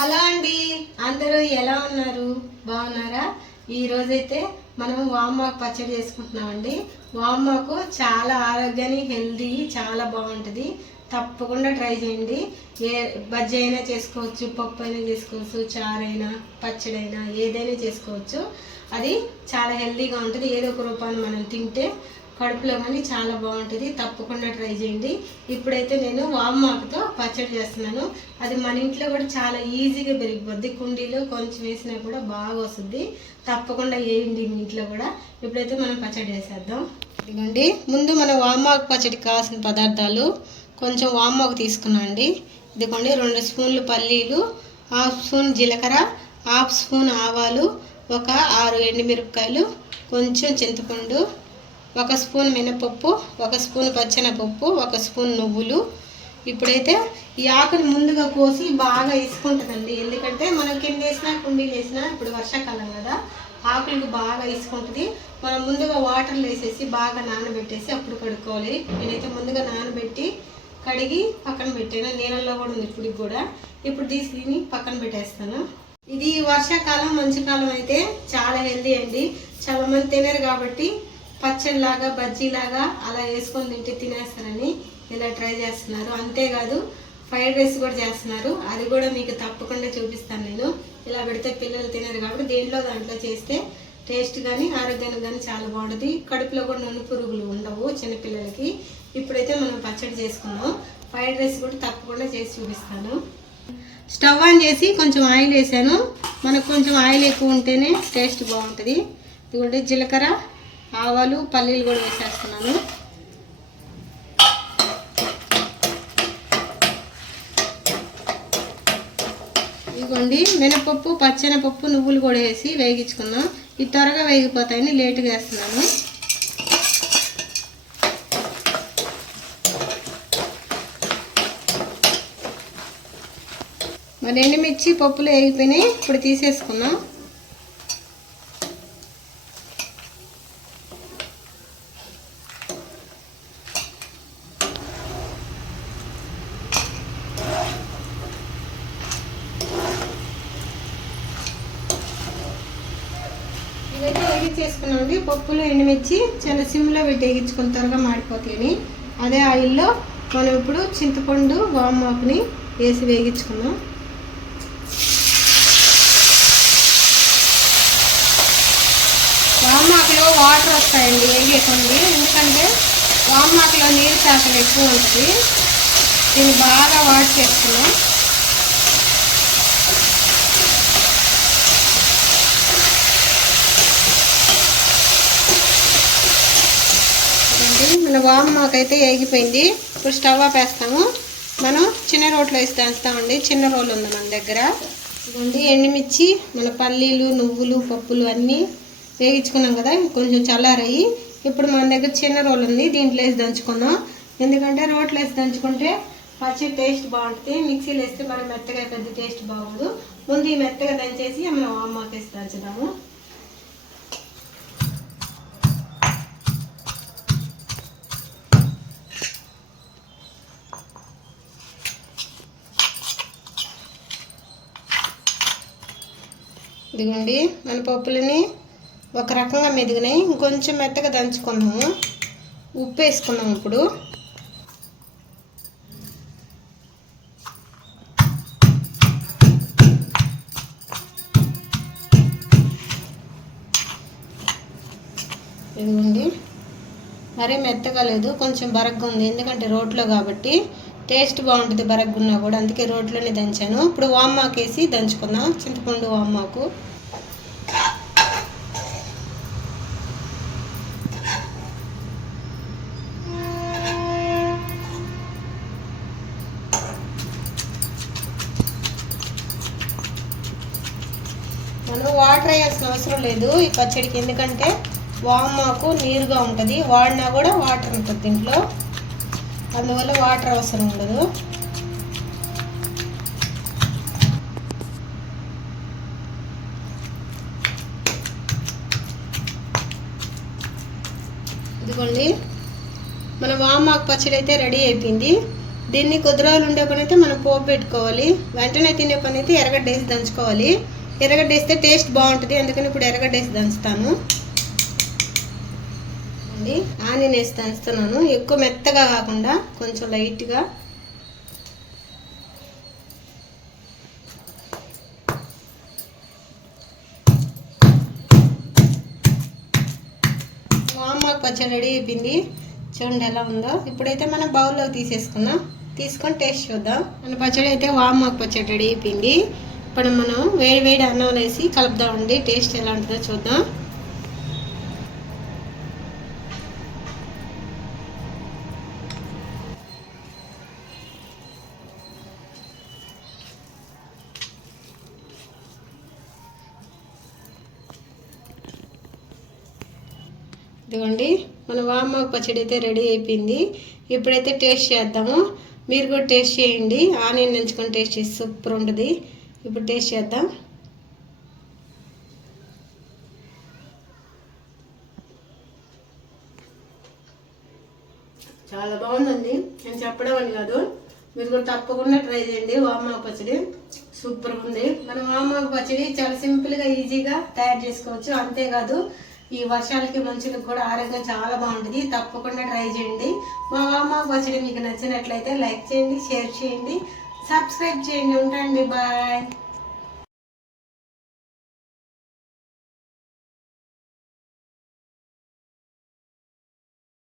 Hello అండి, అందరూ ఎలా ఉన్నారు? బాగున్నారా? ఈ రోజైతే మనం వామాకు పచ్చడి చేసుకుంటున్నామండి. వామాకు చాలా ఆరోగ్యానికి హెల్తీ, చాలా బాగుంటుంది. తప్పకుండా ట్రై చేయండి. ఏ బజ్జీ అయినా చేసుకోవచ్చు, పప్పు అయినా చేసుకోవచ్చు, చారైనా పచ్చడైనా ఏదైనా చేసుకోవచ్చు. అది చాలా హెల్తీగా ఉంటుంది. ఏదో ఒక రూపాన్ని మనం తింటే కడుపులో కానీ చాలా బాగుంటుంది. తప్పకుండా ట్రై చేయండి. ఇప్పుడైతే నేను వామాకుతో పచ్చడి చేస్తున్నాను. అది మన ఇంట్లో కూడా చాలా ఈజీగా పెరిగిపోద్ది. కుండీలో కొంచెం వేసినా కూడా బాగా వస్తుంది. తప్పకుండా వేయండి మీ ఇంట్లో కూడా. ఇప్పుడైతే మనం పచ్చడి చేసేద్దాం. ఇదిగోండి, ముందు మన వామాకు పచ్చడికి కావాల్సిన పదార్థాలు: కొంచెం వామాకు తీసుకున్నాం అండి. ఇదిగోండి 2 స్పూన్లు పల్లీలు, 1/2 స్పూన్ జీలకర్ర, 1/2 స్పూన్ ఆవాలు, ఒక 6 ఎండుమిరపకాయలు, కొంచెం చింతపండు, 1 స్పూన్ మినపప్పు, 1 స్పూన్ పచ్చెనపప్పు, 1 స్పూన్ నువ్వులు. ఇప్పుడైతే ఈ ఆకుని ముందుగా కోసి బాగా ఇసుకుంటుందండి. ఎందుకంటే మనం కింద వేసినా కుండీలు వేసినా ఇప్పుడు వర్షాకాలం కదా, ఆకులకు బాగా ఇసుకుంటుంది. మనం ముందుగా వాటర్లో వేసేసి బాగా నానబెట్టేసి అప్పుడు కడుక్కోవాలి. నేనైతే ముందుగా నానబెట్టి కడిగి పక్కన పెట్టాను. నీళ్ళల్లో కూడా ఉంది ఇప్పటికి కూడా. ఇప్పుడు దీన్ని పక్కన పెట్టేస్తాను. ఇది వర్షాకాలం, మంచి కాలం అయితే చాలా హెల్తీ అండి. చాలా మంది తినరు కాబట్టి పచ్చడిలాగా బజ్జీలాగా అలా వేసుకొని తింటే తినేస్తారని ఇలా ట్రై చేస్తున్నారు. అంతేకాదు ఫ్రైడ్ రైస్ కూడా చేస్తున్నారు. అది కూడా మీకు తప్పకుండా చూపిస్తాను నేను. ఇలా పెడితే పిల్లలు తినరు కాబట్టి దాంట్లో చేస్తే టేస్ట్ కానీ ఆరోగ్యానికి కానీ చాలా బాగుంటుంది. కడుపులో కూడా నూనె పురుగులు ఉండవు చిన్నపిల్లలకి. ఇప్పుడైతే మనం పచ్చడి చేసుకున్నాం. ఫ్రైడ్ రైస్ కూడా తప్పకుండా చేసి చూపిస్తాను. స్టవ్ ఆన్ చేసి కొంచెం ఆయిల్ వేసాను. మనకు కొంచెం ఆయిల్ ఎక్కువ ఉంటేనే టేస్ట్ బాగుంటుంది. ఇదిగోండి జీలకర్ర, ఆవాలు, పల్లీలు కూడా వేసేస్తున్నాను. ఇదిగోండి మినపప్పు, పచ్చెనపప్పు, నువ్వులు కూడా వేసి వేగించుకున్నాం. ఇది త్వరగా వేగిపోతాయని లేటుగా వేస్తున్నాను. మరి ఎండుమిర్చి పప్పులు వేగిపోయినాయి. ఇప్పుడు తీసేసుకున్నాం. ఇవైతే వేగించేసుకున్నామండి. పప్పులు ఎండుమిర్చి చాలా సిమ్లో పెట్టి వేగించుకుని త్వరగా మాడిపోతాయని. అదే ఆయిల్లో మనం ఇప్పుడు చింతపండు, వామాకుని వేసి వేగించుకున్నాం. వామాకులో వాటర్ వస్తాయండి వేగేకండి. ఎందుకంటే వామాకులో నీరు శాతం ఎక్కువ ఉంటుంది. దీన్ని బాగా వాష్ చేసుకున్నాం. మన వామాకు అయితే వేగిపోయింది. ఇప్పుడు స్టవ్ ఆపేస్తాము. మనం చిన్న రోట్లో వేసి దంచుతామండి. చిన్న రోలు ఉంది మన దగ్గర. ఇదండి ఎండుమిర్చి, మన పల్లీలు, నువ్వులు, పప్పులు అన్నీ వేగించుకున్నాం కదా, కొంచెం చల్లారయ్యి. ఇప్పుడు మన దగ్గర చిన్న రోలు ఉంది, దీంట్లో వేసి దంచుకుందాం. ఎందుకంటే రోట్లో వేసి దంచుకుంటే పచ్చడి టేస్ట్ బాగుంటుంది. మిక్సీలో వేస్తే మరి మెత్తగా పెద్ద టేస్ట్ బాగోదు. ముందు ఈ మెత్తగా దంచేసి మనం వామాకు వేసి దంచుదాము. ఇదిగోండి మన పప్పులని ఒక రకంగా మెదిగినాయి. ఇంకొంచెం మెత్తగా దంచుకున్నాము. ఉప్పు వేసుకున్నాము. ఇప్పుడు ఇదిగోండి మరీ మెత్తగా లేదు, కొంచెం బరగ్గా ఉంది. ఎందుకంటే రోట్లో కాబట్టి టేస్ట్ బాగుంటుంది బరగ్గున్నా కూడా, అందుకే రోట్లోనే దంచాను. ఇప్పుడు వామాకు వేసి దంచుకుందాం. చింతపండు, వామాకు. మనం వాటర్ వేయాల్సిన అవసరం లేదు ఈ పచ్చడికి. ఎందుకంటే వామాకు నీరుగా ఉంటుంది, వాడినా కూడా వాటర్ ఉంటుంది దీంట్లో. అందువల్ల వాటర్ అవసరం ఉండదు. ఇదిగోండి మన వామాకు పచ్చడి అయితే రెడీ అయిపోయింది. దీన్ని కొద్ది రోజులు ఉండే పని అయితే మనం పోపు పెట్టుకోవాలి. వెంటనే తినే పని అయితే ఎర్రగడ్డ వేసి దంచుకోవాలి. ఎర్రగడ్డ వేస్తే టేస్ట్ బాగుంటుంది, అందుకని ఇప్పుడు ఎర్రగడ్డ వేసి దంచుతాను అండి. ఆనియన్ వేసి దంచుతున్నాను, ఎక్కువ మెత్తగా కాకుండా కొంచెం లైట్గా. వామాకు పచ్చడి రెడీ అయిపోయింది, చూడండి ఎలా ఉందో. ఇప్పుడైతే మనం బౌల్లోకి తీసేసుకుందాం, తీసుకొని టేస్ట్ చూద్దాం. మన పచ్చడి అయితే వామాకు పచ్చడి రెడీ అయిపోయింది. ఇప్పుడు మనం వేడి వేడి అన్నం వేసి కలుపుదామండి, టేస్ట్ ఎలా ఉంటుందో చూద్దాం. ఇదిగోండి మన వామాకు పచ్చడి అయితే రెడీ అయిపోయింది. ఇప్పుడైతే టేస్ట్ చేద్దాము, మీరు కూడా టేస్ట్ చేయండి. ఆనియన్ నంచుకొని టేస్ట్ చేసి సూపర్ ఉంటుంది. ఇప్పుడు టేస్ట్ చేద్దాం. చాలా బాగుందండి, నేను చెప్పడం అని కాదు, మీరు కూడా తప్పకుండా ట్రై చేయండి. వామాకు పచ్చడి సూపర్గా ఉంది. మనం వామాకు పచ్చడి చాలా సింపుల్గా ఈజీగా తయారు చేసుకోవచ్చు. అంతేకాదు ఈ వర్షాలకి మనుషులకు కూడా ఆరోగ్యం చాలా బాగుంటుంది. తప్పకుండా ట్రై చేయండి. మా వామాకు పచ్చడి మీకు నచ్చినట్లయితే లైక్ చేయండి, షేర్ చేయండి, సబ్స్క్రైబ్ చేయండి. ఉంటాండి, బాయ్.